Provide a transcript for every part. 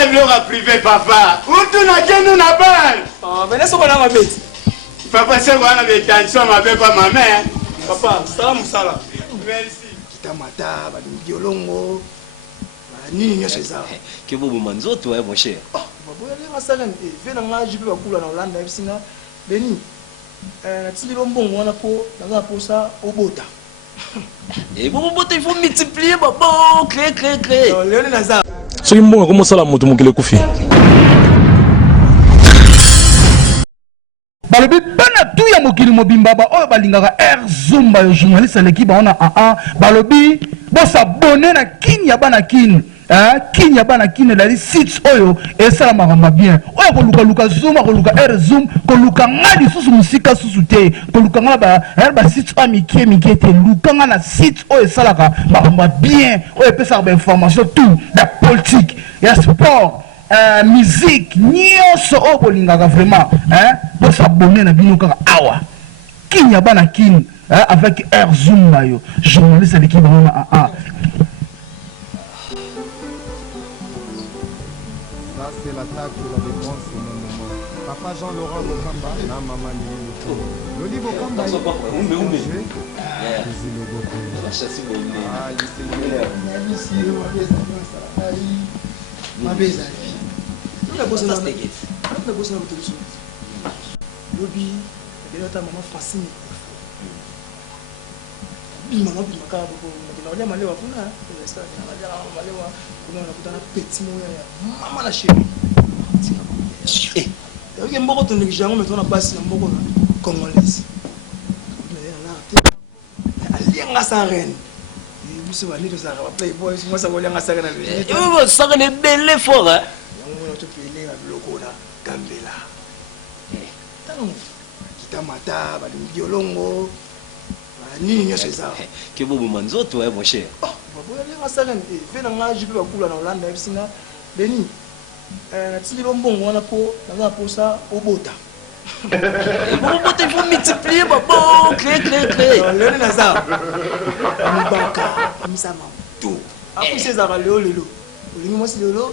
rêve le privé, papa. Où tu n'as qu'un nous n'a pas. Ah, mais laisse-moi dans ma bête. Papa, c'est quoi la détention, ma bête, pas ma mère. Papa, ça moussala. Merci. Kitamata, Biolongo. Nini c'est ça. Que vous manzo toi mon cher. Ah, papa, il y a ça là. Viens dans la jibe bakula na Hollande singa. Beni. Na tili lombongo wana ko na pour ça au bota. Et bon il faut multiplier papa, créer. Léon Nazar. Ce qui me comment ça la moto mokile kufi. Balobi bana tout ya mokili mobimba ba oyo balingaka air zumba yo journaliste l'équipe on a balobi bo s'abonner na kin ya bana kin kin ya bana kin la site oyo et ça la maramba bien oyo ko luka zuma ko luka air zoom ko luka ngadi susu musika susu te ko luka ngaba ba site amike te luka na site oyo salaka maramba bien oyo pesa ba information tout la politique ya sport musique nyonso o bolingaka vraiment pour s'abonner na bino kaka awa kinya bana kin avec air zoom mayo journaliste l'équipe on a ça c'est l'attaque de la défense au moment papa Jean-Laurent Bokamba na maman Loli Bokamba Lobby, maman fascine. Maman bimaka beaucoup. On a malé wa kuna, ça malé wa kuna na kutana petit moya. Maman la chérie. Eh, il y a beaucoup de négligence mais on a passé un beaucoup congolaise. Mais là, alliance sans reine. Monsieur va aller ça va playboy, moi ça va aller en saga na vie. Et vous ça est belle fort hein. On te payer la logo là, Gambela. Kitamata, Biolongo. Nini c'est ça. Que vous manzo toi mon cher. Oh, papa, il y a ça là. Viens dans la jibe bakula na Hollande singa. Beni. Na tili lombongo wana ko na pour ça au bota. Bon il faut multiplier papa, créer. Léon Nazar. Mibaka, Amisama. Tout. Après c'est ça lelo. Olingi mo si lelo.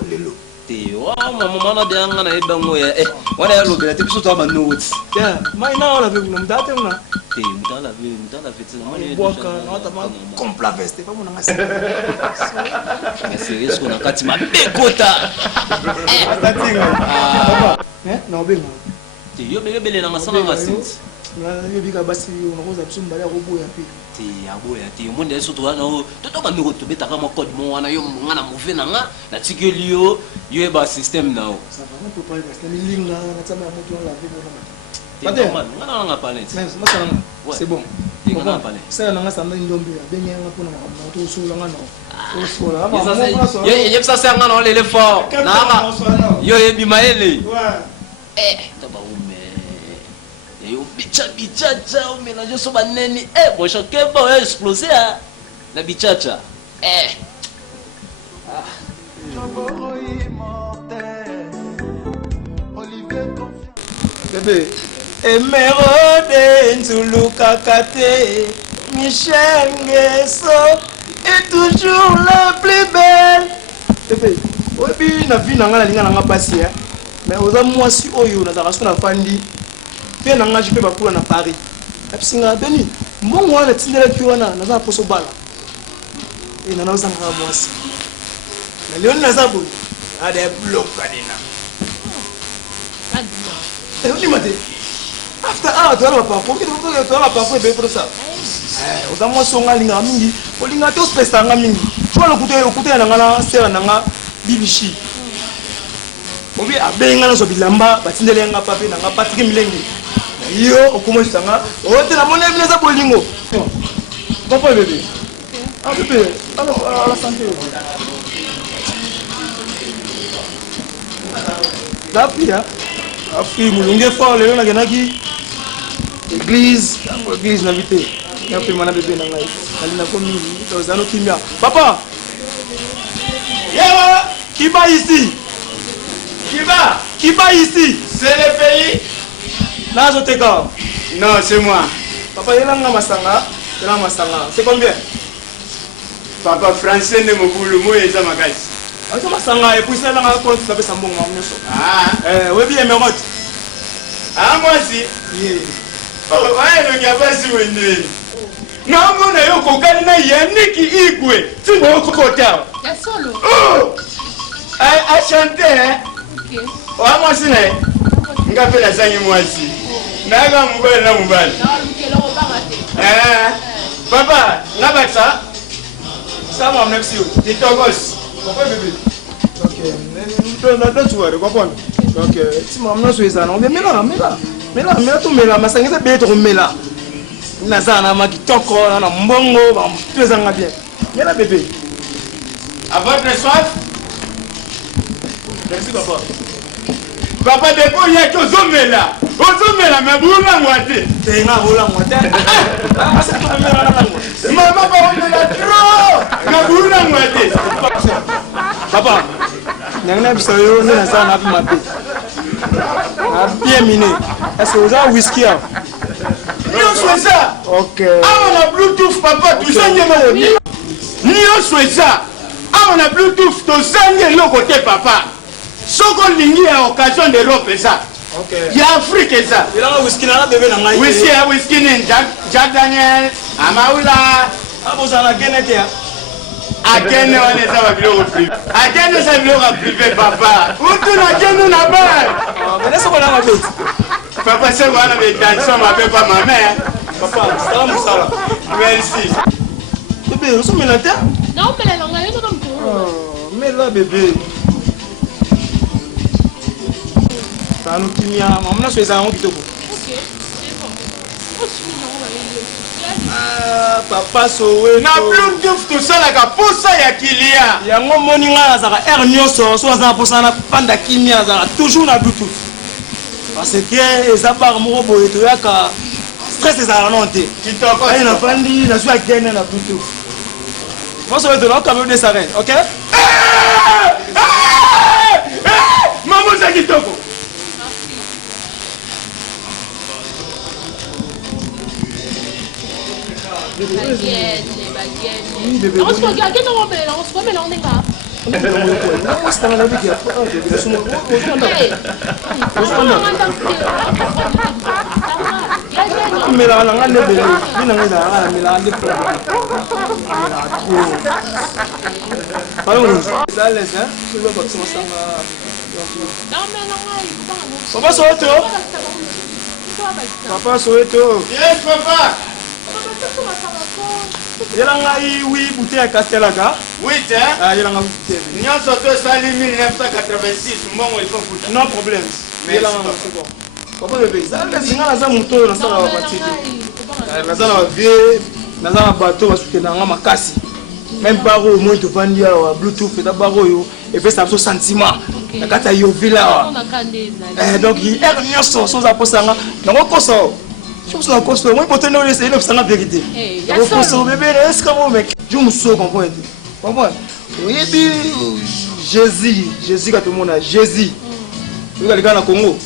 Te wa maman na bien ngana e bango ya wana ya lobela te biso to ba notes. Ya, mai na ola veku mdate una. Te mutala vete na Boka na ta ma compla veste pa mona ngasi. Mais c'est ce qu'on a kati ma bekota. Papa, na obenga. Te yo bele na masana ngasint. Na yo bika basi unakoza bisumba ya robo ya pi. Te aboya te monde so to wana to ba miko to betaka mo code mo wana yo ngana move na nga na tikeli yo ba system na o. Ça va pas préparer parce que ligne na tsama ya moto la vie na mata. Te man ngana nga palette. C'est bon. Te ngana palette. Ça na nga sanda ndombe ya benye nga pona na to so la nga no. To so la. Ye ça c'est ngana le fort. Na nga. Yo ye bimaele. Ouais. To ba yo bichacha o mélange so baneni bon choqué bon exploser la bichacha bébé Emerode Nzuluka Kate Michel Nguesso est toujours la plus belle bébé obi na vie na nga linga na nga pasi mais oza mwasi oyo na zaka so na fandi pe na nga jipe bakula na Paris apisinga beni mbongo wana tindela ki wana naza poso bala e na naza nga mwasi na Léon naza boy ada block adena oni mate after to na papa ko to na papa be pour ça oza mwasi nga linga mingi olinga to space nga mingi chwa lokuta na nga na sera na nga bibishi obi abenga na so bilamba batindele nga pape na nga patiki milenge yo okomosisa nga ote na mona ebineza bolingo papa bébé bébé ala santé zapia afi mulunge fort lelo nakenaki église na vite na pe mana bébé na ngai alina komi tozano kimia papa yewa kiba ici Kiba ici. C'est le pays. Là, je te garde. Non, c'est moi. Papa, il y a un masanga. C'est combien? Papa français ne me boule moi et ça ma casse. Ata masanga epuisa langa ko tsabe sambongo mamnyoso. Ah. Webi emerot. Ah moi si. Yeah. Oh, ouais, le gars basi wende. Na mona yo kokani na Yannick Igwe. Tu vas au côté. Ya solo. Oh! A chanter hein. OK. Wa moi si na. Ngape la zangi moi si. Na ga mubali na mubali. Na mkelo ko bangate. Papa, na batsa. Ça m'a merci. Ti togos. Papa bébé. OK. Na tu vois, comprendre. Donc si mamnyoso ezana, on mela tu mela masangeza be to mela. Naza na makitoko na mbongo ba mpezanga bien. Mela bébé. À votre soif. Merci papa. Papa de ko ya ko zomela. Ozomela me bula ngwate. Tenga rola ngwate. Ah c'est pas mela na ngwa. Maman ba omela trop. Na bula ngwate. Papa. Nyangna bisayo ni naza na fi mabe. A bien miné. Est-ce que vous avez whisky là? Nio ça. OK. Ah on a Bluetooth papa tu sais ngemo ni. Nio ça. Ah on a Bluetooth to sanye lo côté papa. Soko lingi à occasion de l'Europe ça. OK. Ya Afrique ça. Il a whisky na bébé na ngai. Whisky ni Jack Daniel, Amaula. Ah bon ça la genete ya. Agene wane ça va biloko privé. Agene ça biloko privé papa. Utu na gene na ba. Ah mais laisse-moi la bête. Papa c'est wana be tension ma papa ma mère. Papa, salam sala. Merci. Bébé, vous me l'entendez? Non, mais la langue est comme tout. Oh, mais là bébé. Ça nous kimia, maman c'est ça on dit tout. OK. C'est bon. Oh, tu mignon, on va aller. Ah, papa sowe. Na Bluetooth to sala ka posa ya kilia. Yango moni nga azaka air nyonso so aza posa na panda kimia azaka toujours na Bluetooth. Parce que eza bar moko boye to yaka stress ezala non te. Kitoko. Ayi na fandi na so akene na Bluetooth. Moi so eto na kamera de sarène, OK? Maman c'est kitoko. Baguette. On se regarde, on se remet là, on est là. Mela na ngande bele bina ngida ngala mela ande pro ça laisse hein je veux pas que ça sanga Non mais non, papa Soweto papa Soweto Yes papa. yela ngai oui bouteille à Castelaka Oui hein. ah yela ngai bouteille Nyonso to sali 1986 mbongo il faut foutre. non problème yela ngai c'est bon papa bébé ça laisse ngala za muto na sala wa patiki na sala wa vie na sala bateau basuke na nga makasi même baro au moins to vandi wa bluetooth et baro yo et fait ça so sentiment na kata yo villa donc il est nyonso so za posanga na koso chose na koso moi pote no laisser le sanga vérité koso bébé est-ce que moi mec je me sens comprendre oui Jésus quand tout le monde a Jésus vous allez na Congo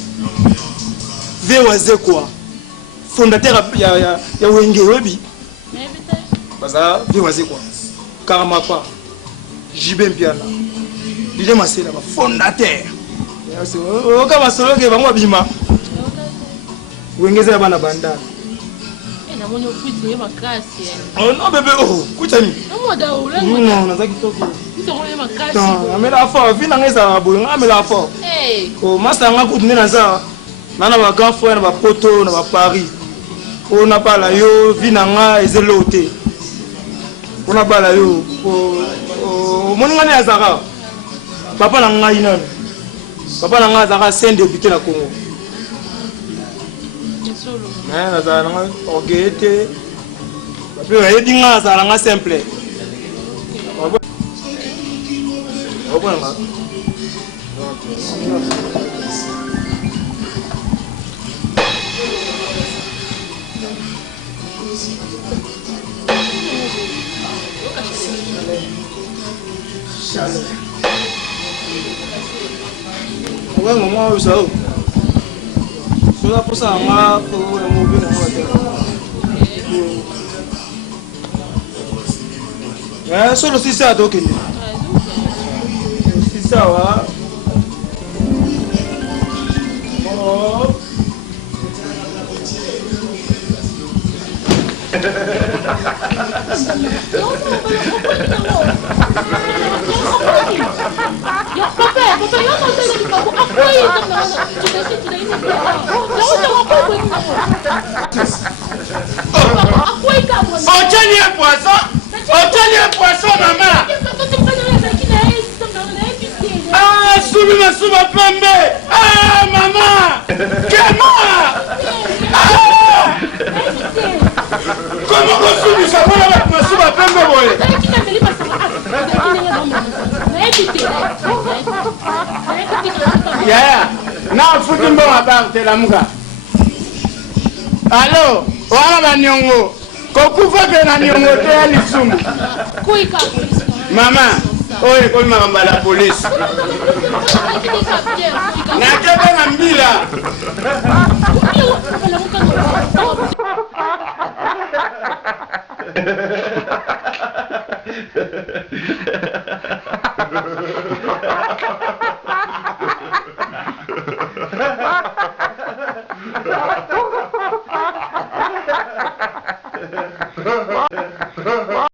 vewaze quoi fondateur ya wenge webi baza vewaze quoi karama pa jibe mpiana dile masela ba fondateur oka basolo ke bango bima wengeza bana banda na moni ofisi makasi oh non bébé oh kuchani non nazaki toko non amela fort vina ngeza boyo ngamela fort oh master nga kutune naza nana ba grand frère na ba poto na ba Paris on a pas la yo vina nga ezelote on a pas la yo moni ngani azaka papa na nga ina papa na nga azaka saint député na Congo nazala nanga orgueil te bape bayedi nga azala nga simple obonanga ouais maman ça cela pour ça ma pour le mobile ouais solo si ça donc sawa. Oh. Otani un poisson. Otani un poisson, maman. Ah, soumi ma souba pembe. Ah, maman. Comment? Ah. Comment vous soumi ça va avec ma souba pembe, boy? Yeah. Na futi mbo abarte la muka. Allo, wana banyongo. Kokufa pe na nyongo te ya lisumu. Kuika. Mama, oye koli makamba la police. Na kebe na mbila.